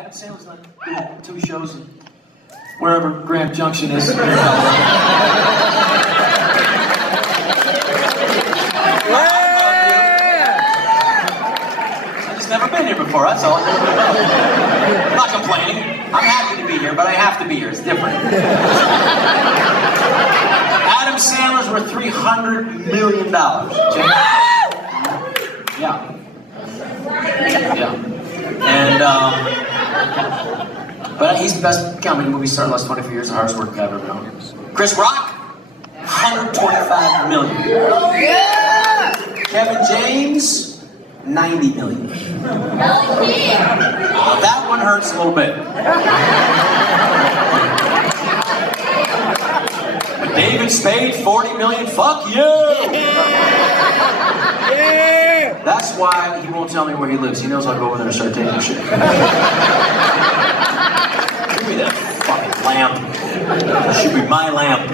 Adam Sandler's not doing 2 shows wherever Grand Junction is. I've just never been here before, that's all. I'm not complaining. I'm happy to be here, but I have to be here. It's different. Adam Sandler's worth $300 million. Yeah. Yeah. And, but he's the best comedy movie star in the last 24 years, the hardest work I've ever known. Chris Rock, $125 million. Oh, yeah! Kevin James, $90 million. Now that one hurts a little bit. But David Spade, $40 million, fuck you! Yeah! That's why he won't tell me where he lives. He knows I'll go over there and start taking shit. Give me that fucking lamp. It should be my lamp.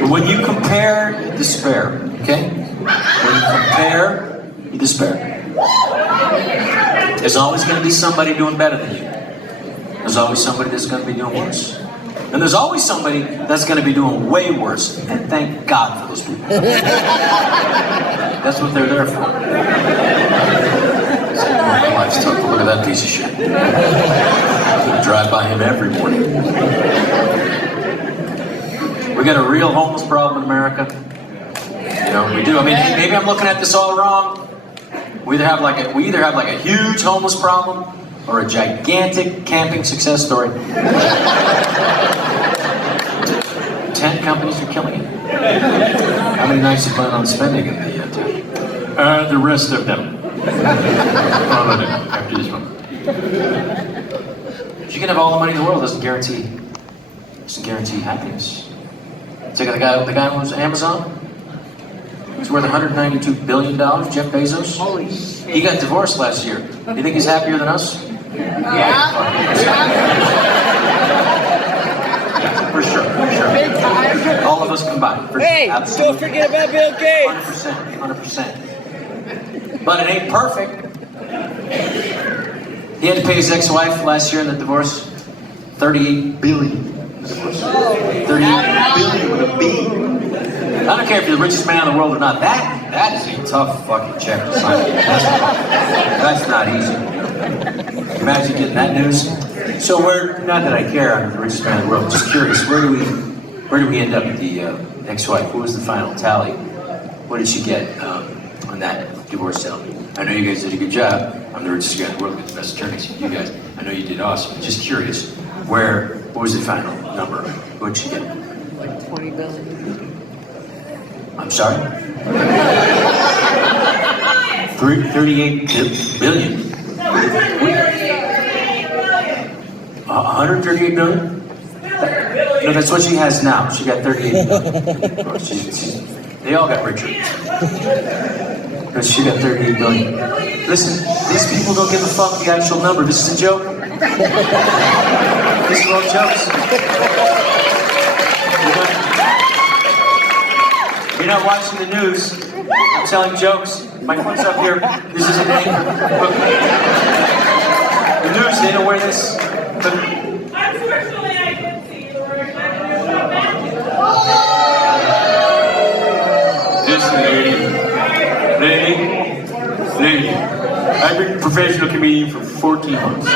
But when you compare, you despair, okay? When you compare, you despair. There's always going to be somebody doing better than you. There's always somebody that's going to be doing worse. And there's always somebody that's going to be doing way worse. And thank God for those people. That's what they're there for. My life's tough. Look at that piece of shit. I'm going to drive by him every morning. We got a real homeless problem in America. You know, we do. I mean, maybe I'm looking at this all wrong. We either have like a huge homeless problem or a gigantic camping success story. 10 companies are killing it. How many nights do you plan on spending in the tent? The rest of them. After this one. You can have all the money in the world, doesn't guarantee happiness. Take the guy who owns Amazon. He's worth $192 billion, Jeff Bezos. Holy shit. He got divorced last year. You think he's happier than us? Yeah. For sure. Big time. All of us combined. Hey, absolutely. don't forget about Bill Gates. 100%. But it ain't perfect. He had to pay his ex-wife last year in the divorce $38 billion. $38 billion with a B. I don't care if you're the richest man in the world or not. That is a tough fucking check to sign. That's not easy. Imagine getting that news. So not that I care, I'm the richest man in the world. Just curious, where do we end up with the ex-wife? What was the final tally? What did she get on that divorce settlement? I know you guys did a good job. I'm the richest guy in the world with the best attorneys. You guys, I know you did awesome. Just curious, what was the final number? What did she get? Like 20 billion. I'm sorry? 38 billion. 138 billion? No, that's what she has now. She got 38 billion. They all got richer. Because she got 38 billion. Listen, these people don't give a fuck the actual number. This is a joke. These are all jokes. You're not watching the news. I'm telling jokes. My foot's up here. This is an anchor. Look. The news, they don't wear this. But Unfortunately, I did see you were lady. I've been a professional comedian for 14 months. I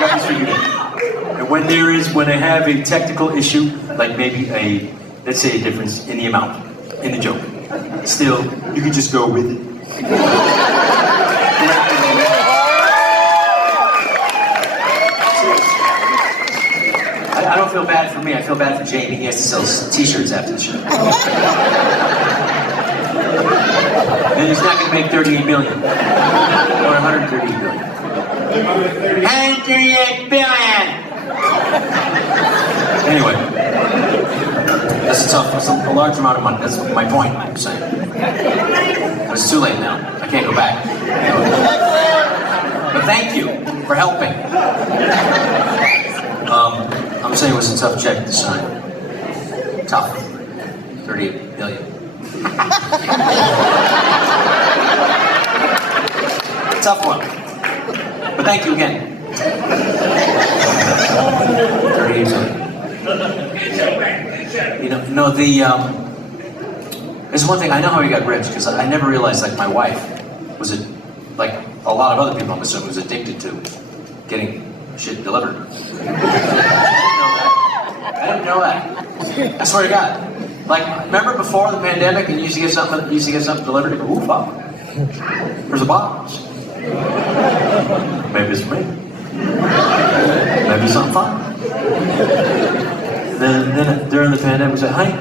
got this figured out. And when I have a technical issue, like maybe let's say a difference in the amount, in the joke, still, you can just go with it. I don't feel bad for me, I feel bad for Jamie. He has to sell t-shirts after the show. And he's not going to make 38 million. Or 138 billion. 138 billion! Anyway. That's a large amount of money. That's my point, I'm saying. But it's too late now. I can't go back. But thank you for helping. I'm saying it was a tough check to sign. Tough. 38 billion. Tough one. But thank you again. 38 billion. There's one thing, I know how he got rich, because I never realized, like, my wife was, like a lot of other people, I'm assuming, was addicted to getting shit delivered. I didn't know that. I swear to God. Like, remember before the pandemic, and you used to get something delivered, and go, ooh, fuck. There's a box. Maybe it's me. Maybe it's something fun. Then during the pandemic, we said, honey,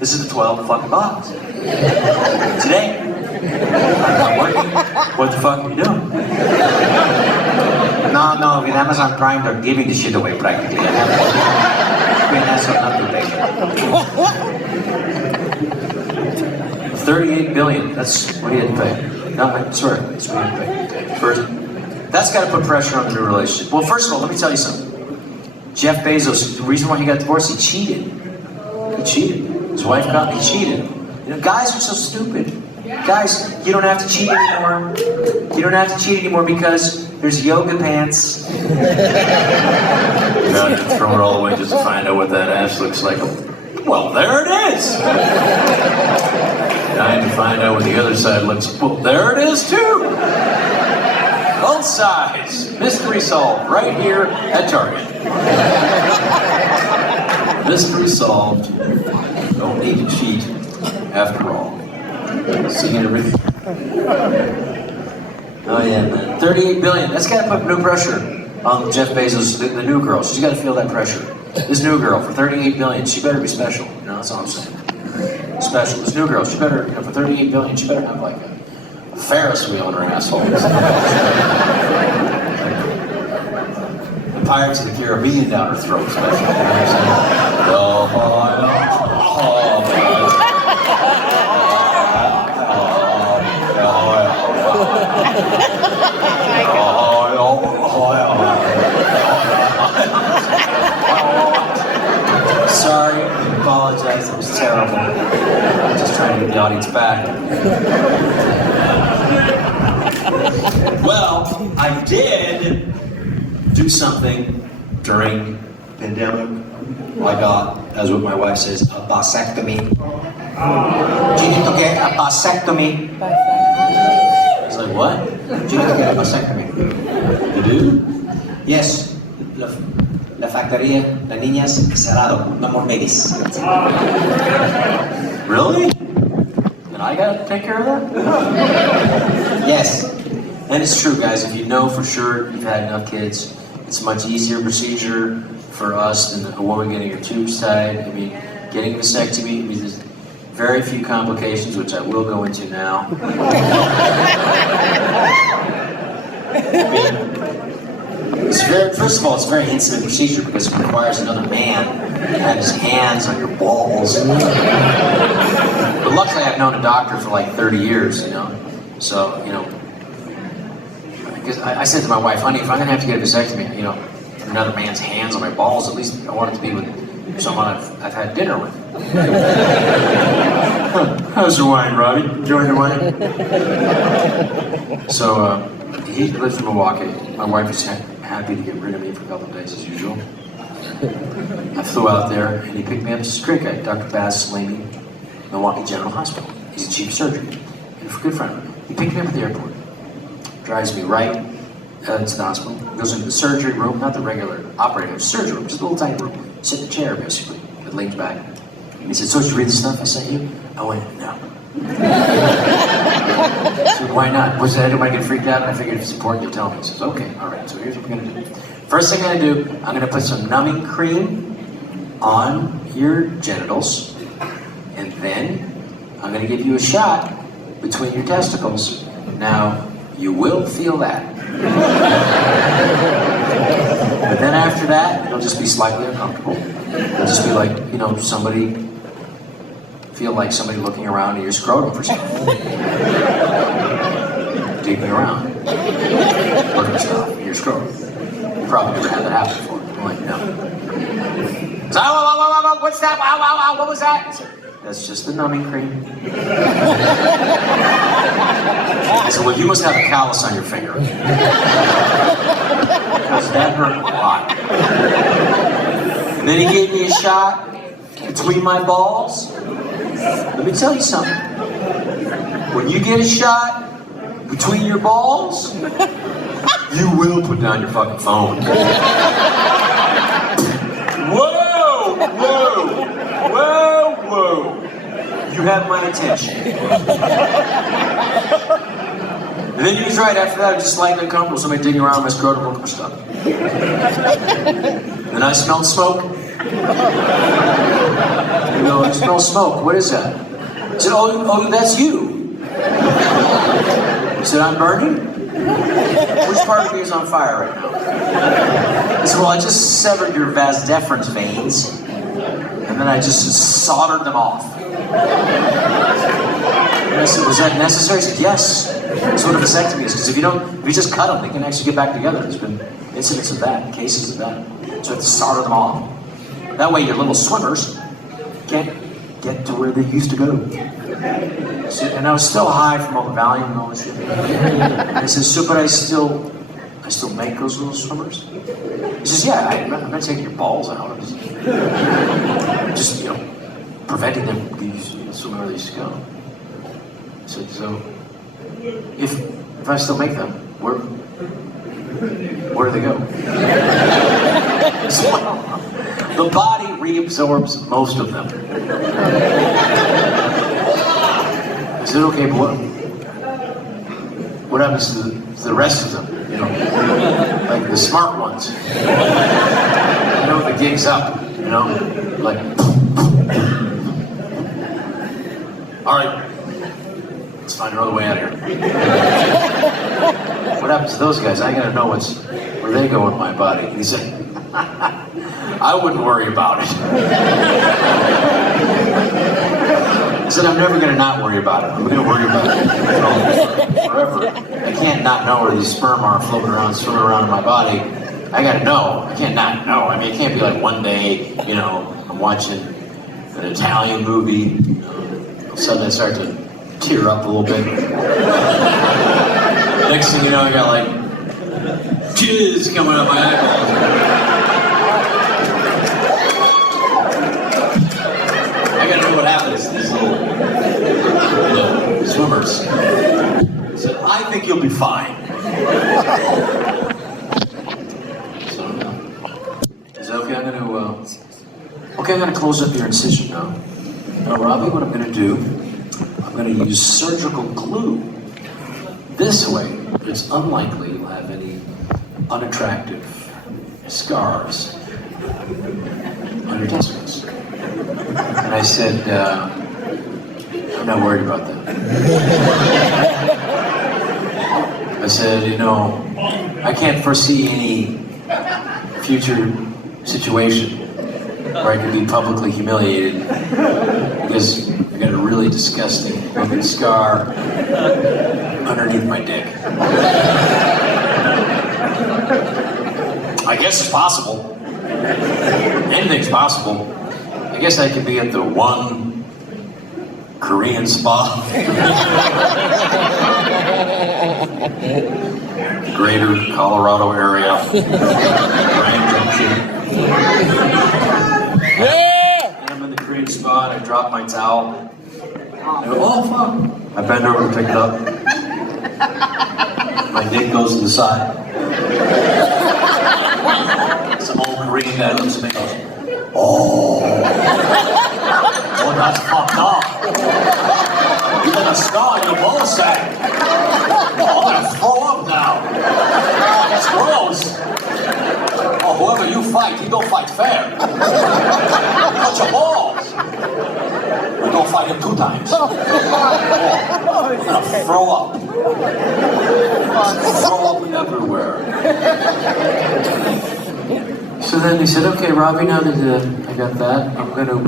this is the 12 fucking box. Today, I'm not working. What the fuck are you doing? No, with Amazon Prime, they're giving the shit away practically. That's not too big. 38 billion, that's what he had to pay. No, I swear, that's what he had to pay. First, that's got to put pressure on the new relationship. Well, first of all, let me tell you something. Jeff Bezos, the reason why he got divorced, he cheated. He cheated. His wife got him, he cheated. You know, guys are so stupid. Guys, you don't have to cheat anymore. You don't have to cheat anymore because there's yoga pants. God, you throw it all away just to find out what that ass looks like. Well, there it is. Trying to find out what the other side looks like. Well, there it is too. Both sides. Mystery solved right here at Target. Mystery solved. Don't need to cheat after all. Seeing everything. Oh yeah, man. 38 billion. That's got to put new pressure on Jeff Bezos, the new girl. She's got to feel that pressure. This new girl for 38 billion, she better be special. You know, that's all I'm saying. Special. This new girl, she better, for 38 billion, she better have like a Ferris wheel in her asshole. The Pirates of the Caribbean down her throat, special. You know what I'm saying? Sorry, I apologize, it was terrible. I'm just trying to get the audience back. Well, I did do something during the pandemic. I got, as what my wife says, a vasectomy. Do you need to get a vasectomy? I was like, what? Do you need to get a vasectomy? You do? Yes. La factoría, las niñas, cerrado. No more babies. Really? And I gotta take care of that? Yes. And it's true, guys. If you know for sure you've had enough kids, it's a much easier procedure for us than a woman getting her tubes tied. I mean, getting a vasectomy, I mean, there's very few complications, which I will go into now. First of all, it's a very intimate procedure because it requires another man to have his hands on your balls. But luckily, I've known a doctor for like 30 years, you know. So, you know, because I said to my wife, honey, if I'm gonna have to get a vasectomy, you know, another man's hands on my balls, at least I want it to be with someone I've had dinner with. How's your wine, Robbie? Enjoying your wine? So, he lives in Milwaukee. My wife is happy to get rid of me for a couple of days as usual. I flew out there and he picked me up. This is a great guy, Dr. Baz Salami, Milwaukee General Hospital. He's a chief surgeon. He's a good friend. He picked me up at the airport, drives me right to the hospital, goes into the surgery room, not the regular operating room, surgery room, just a little tiny room. Sit in a chair basically. It leans back. He said, so did you read the stuff I sent you? I went, no. So why not? Was that everybody get freaked out? And I figured if it's important, you tell me. He says, okay, all right, so here's what we're gonna do. First thing I'm gonna do, I'm gonna put some numbing cream on your genitals, and then I'm gonna give you a shot between your testicles. Now, you will feel that. But then after that, it'll just be slightly uncomfortable. It'll just be like, you know, feel like somebody looking around at your scrotum for something. Digging around. Looking for stuff in your scrotum. You probably never had that happen before. I'm like, no. So, what's that? What was that? That's just the numbing cream. It's a said, well, you must have a callus on your finger. Because that hurt a lot. And then he gave me a shot between my balls. Let me tell you something. When you get a shot between your balls, you will put down your fucking phone. Whoa, whoa, whoa, whoa. You have my attention. And then he was right, after that I was just slightly uncomfortable, somebody digging around my scrotum looking for stuff. And I smelled smoke. You know, I smell smoke, what is that? I said, oh, that's you. He said, I'm burning? Which part of me is on fire right now? I said, well, I just severed your vas deferens veins, and then I just soldered them off. And I said, was that necessary? He said, yes. That's what a vasectomy is, because if you just cut them, they can actually get back together. There's been incidents of that, cases of that. So you have to solder them off. That way your little swimmers can't get to where they used to go. So, and I was still high from all the Valium and all this shit. And I said, so, but I still make those little swimmers? He says, yeah, I'm not taking your balls out. I'm just, you know, preventing them from swimming where they used to go. I said, so, if I still make them, where do they go? So, the body reabsorbs most of them. I said, okay, but what happens to the rest of them? You know, like the smart ones. You know, the gig's up, you know, like, all right, let's find another way out of here. What happens to those guys? I gotta know where they go in my body. He said, I wouldn't worry about it. I said, I'm never gonna not worry about it. I'm gonna worry about it forever. I can't not know where these sperm are floating around, swimming around in my body. I gotta know. I can't not know. I mean, it can't be like one day, you know, I'm watching an Italian movie, all of a sudden I start to tear up a little bit. Next thing you know, I got like jizz coming out my eyeballs. I gotta know what happens to these little swimmers. So I think you'll be fine. So, is that okay? I'm gonna close up your incision now. Now, Robbie, what I'm gonna do, I'm gonna use surgical glue. This way, it's unlikely you'll have any unattractive scars on your testicles. And I said, I'm not worried about that. I said, you know, I can't foresee any future situation where I could be publicly humiliated because I got a really disgusting looking scar underneath my dick. I guess it's possible. Anything's possible. I guess I could be at the one Korean spa. Greater Colorado area. Junction. And I'm in the Korean spa and I drop my towel. I go, oh fuck. I bend over to pick it up. My dick goes to the side. Some old Korean guy looks at me and goes, oh, that's fucked up. You got a scar in your ball sack. Oh, I'm gonna throw up now. That's gross. Oh, whoever you fight, you don't fight fair. Cut your balls. We don't fight him 2 times. Oh, I'm gonna throw up. Throw up everywhere. So then he said, okay, Robbie, now that I got that, I'm going to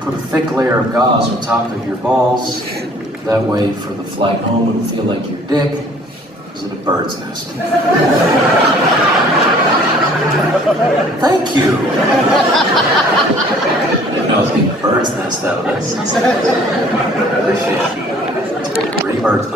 put a thick layer of gauze on top of your balls. That way, for the flight home, it'll feel like your dick is in a bird's nest. Thank you. I was getting a bird's nest out of this. Appreciate it. 3 birds.